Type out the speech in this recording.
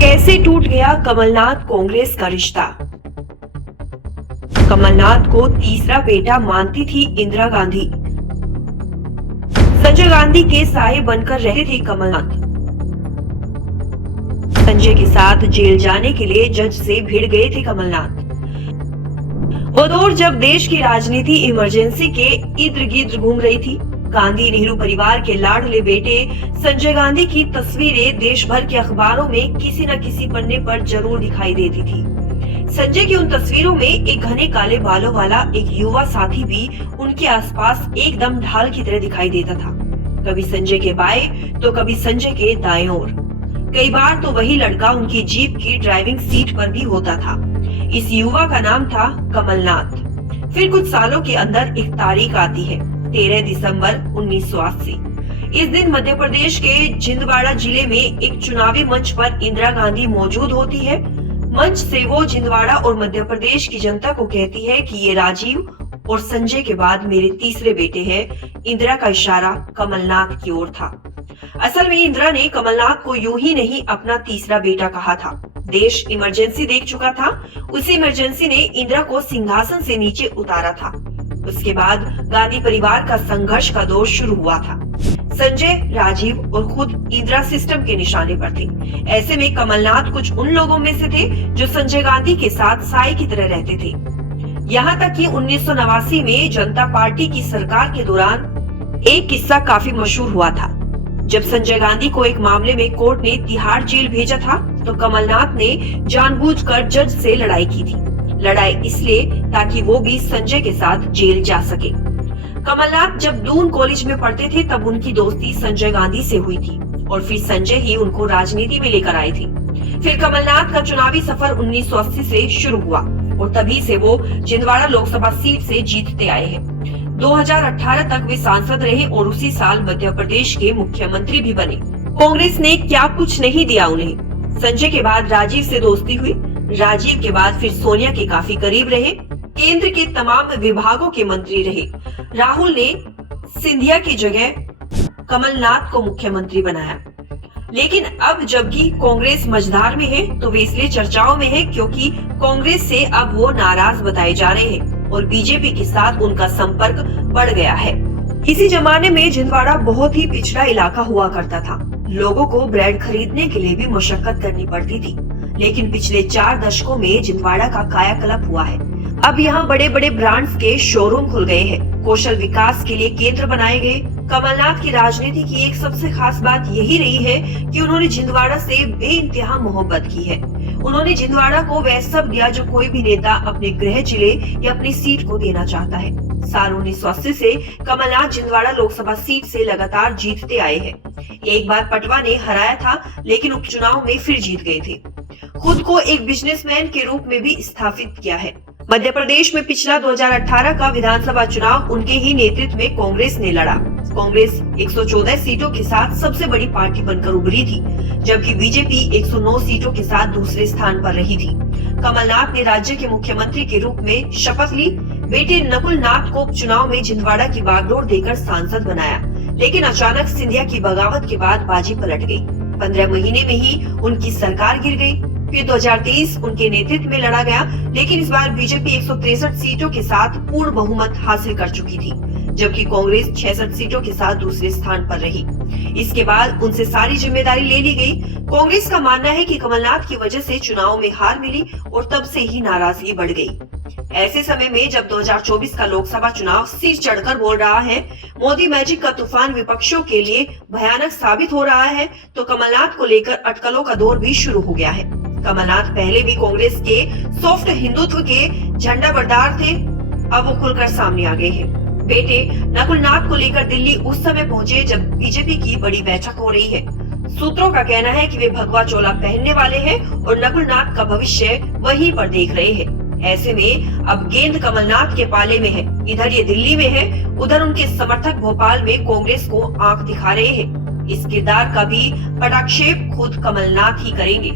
कैसे टूट गया कमलनाथ कांग्रेस का रिश्ता। कमलनाथ को तीसरा बेटा मानती थी इंदिरा गांधी। संजय गांधी के साए बनकर रहते थे कमलनाथ। संजय के साथ जेल जाने के लिए जज से भिड़ गए थे कमलनाथ। वो दौर जब देश की राजनीति इमरजेंसी के इर्द गिर्द घूम रही थी। गांधी नेहरू परिवार के लाडले बेटे संजय गांधी की तस्वीरें देश भर के अखबारों में किसी न किसी पन्ने पर जरूर दिखाई देती थी। संजय की उन तस्वीरों में एक घने काले बालों वाला एक युवा साथी भी उनके आसपास एकदम ढाल की तरह दिखाई देता था। कभी संजय के बाएं तो कभी संजय के दाएं ओर। कई बार तो वही लड़का उनकी जीप की ड्राइविंग सीट पर भी होता था। इस युवा का नाम था कमलनाथ। फिर कुछ सालों के अंदर एक तारीख आती है, 13 दिसंबर 1980। इस दिन मध्य प्रदेश के छिंदवाड़ा जिले में एक चुनावी मंच पर इंदिरा गांधी मौजूद होती है। मंच से वो छिंदवाड़ा और मध्य प्रदेश की जनता को कहती है कि ये राजीव और संजय के बाद मेरे तीसरे बेटे हैं। इंदिरा का इशारा कमलनाथ की ओर था। असल में इंदिरा ने कमलनाथ को यूं ही नहीं अपना तीसरा बेटा कहा था। देश इमरजेंसी देख चुका था। उसी इमरजेंसी ने इंदिरा को सिंहासन से नीचे उतारा था। उसके बाद गांधी परिवार का संघर्ष का दौर शुरू हुआ था। संजय, राजीव और खुद इंदिरा सिस्टम के निशाने पर थे। ऐसे में कमलनाथ कुछ उन लोगों में से थे जो संजय गांधी के साथ साए की तरह रहते थे। यहाँ तक कि 1989 में जनता पार्टी की सरकार के दौरान एक किस्सा काफी मशहूर हुआ था। जब संजय गांधी को एक मामले में कोर्ट ने तिहाड़ जेल भेजा था तो कमलनाथ ने जानबूझकर जज से लड़ाई की थी। लड़ाई इसलिए ताकि वो भी संजय के साथ जेल जा सके। कमलनाथ जब दून कॉलेज में पढ़ते थे तब उनकी दोस्ती संजय गांधी से हुई थी और फिर संजय ही उनको राजनीति में लेकर आए थे। फिर कमलनाथ का चुनावी सफर 1980 से शुरू हुआ और तभी से वो छिंदवाड़ा लोकसभा सीट से जीतते आए हैं। 2018 तक वे सांसद रहे और उसी साल मध्य प्रदेश के मुख्यमंत्री भी बने। कांग्रेस ने क्या कुछ नहीं दिया उन्हें। संजय के बाद राजीव से दोस्ती हुई। राजीव के बाद फिर सोनिया के काफी करीब रहे। केंद्र के तमाम विभागों के मंत्री रहे। राहुल ने सिंधिया की जगह कमलनाथ को मुख्यमंत्री बनाया। लेकिन अब जबकि कांग्रेस मझधार में है तो वे इसलिए चर्चाओं में है क्योंकि कांग्रेस से अब वो नाराज बताए जा रहे हैं और बीजेपी के साथ उनका संपर्क बढ़ गया है। इसी जमाने में छिंदवाड़ा बहुत ही पिछड़ा इलाका हुआ करता था। लोगों को ब्रेड खरीदने के लिए भी मशक्कत करनी पड़ती थी। लेकिन पिछले 4 दशकों में छिंदवाड़ा का कायाकल्प हुआ है। अब यहाँ बड़े बड़े ब्रांड्स के शोरूम खुल गए हैं। कौशल विकास के लिए केंद्र बनाए गए। कमलनाथ की राजनीति की एक सबसे खास बात यही रही है कि उन्होंने छिंदवाड़ा से बेइंतहा मोहब्बत की है। उन्होंने छिंदवाड़ा को वह सब दिया जो कोई भी नेता अपने गृह जिले या अपनी सीट को देना चाहता है। साल 1980 से कमलनाथ छिंदवाड़ा लोकसभा सीट से लगातार जीतते आए हैं। एक बार पटवा ने हराया था लेकिन उपचुनाव में फिर जीत गए थे। खुद को एक बिजनेसमैन के रूप में भी स्थापित किया है। मध्य प्रदेश में पिछला 2018 का विधानसभा चुनाव उनके ही नेतृत्व में कांग्रेस ने लड़ा। कांग्रेस 114 सीटों के साथ सबसे बड़ी पार्टी बनकर उभरी थी, जबकि बीजेपी 109 सीटों के साथ दूसरे स्थान पर रही थी। कमलनाथ ने राज्य के मुख्यमंत्री के रूप में शपथ ली। बेटे नकुल नाथ को चुनाव में छिंदवाड़ा की बागडोर देकर सांसद बनाया, लेकिन अचानक सिंधिया की बगावत के बाद बाजी पलट गई। 15 महीने में ही उनकी सरकार गिर गई। फिर 2023 उनके नेतृत्व में लड़ा गया, लेकिन इस बार बीजेपी 163 सीटों के साथ पूर्ण बहुमत हासिल कर चुकी थी, जबकि कांग्रेस 66 सीटों के साथ दूसरे स्थान पर रही। इसके बाद उनसे सारी जिम्मेदारी ले ली गई। कांग्रेस का मानना है कि कमलनाथ की वजह से चुनाव में हार मिली और तब से ही नाराजगी बढ़ गई। ऐसे समय में जब 2024 का लोकसभा चुनाव सिर चढ़कर बोल रहा है, मोदी मैजिक का तूफान विपक्षों के लिए भयानक साबित हो रहा है, तो कमलनाथ को लेकर अटकलों का दौर भी शुरू हो गया है। कमलनाथ पहले भी कांग्रेस के सॉफ्ट हिंदुत्व के झंडा बरदार थे, अब वो खुलकर सामने आ गए हैं। बेटे नकुल नाथ को लेकर दिल्ली उस समय पहुंचे जब बीजेपी की बड़ी बैठक हो रही है। सूत्रों का कहना है कि वे भगवा चोला पहनने वाले हैं और नकुल नाथ का भविष्य वहीं पर देख रहे हैं। ऐसे में अब गेंद कमलनाथ के पाले में है। इधर ये दिल्ली में है, उधर उनके समर्थक भोपाल में कांग्रेस को आंख दिखा रहे हैं। इस किरदार का भी पटाक्षेप खुद कमलनाथ ही करेंगे।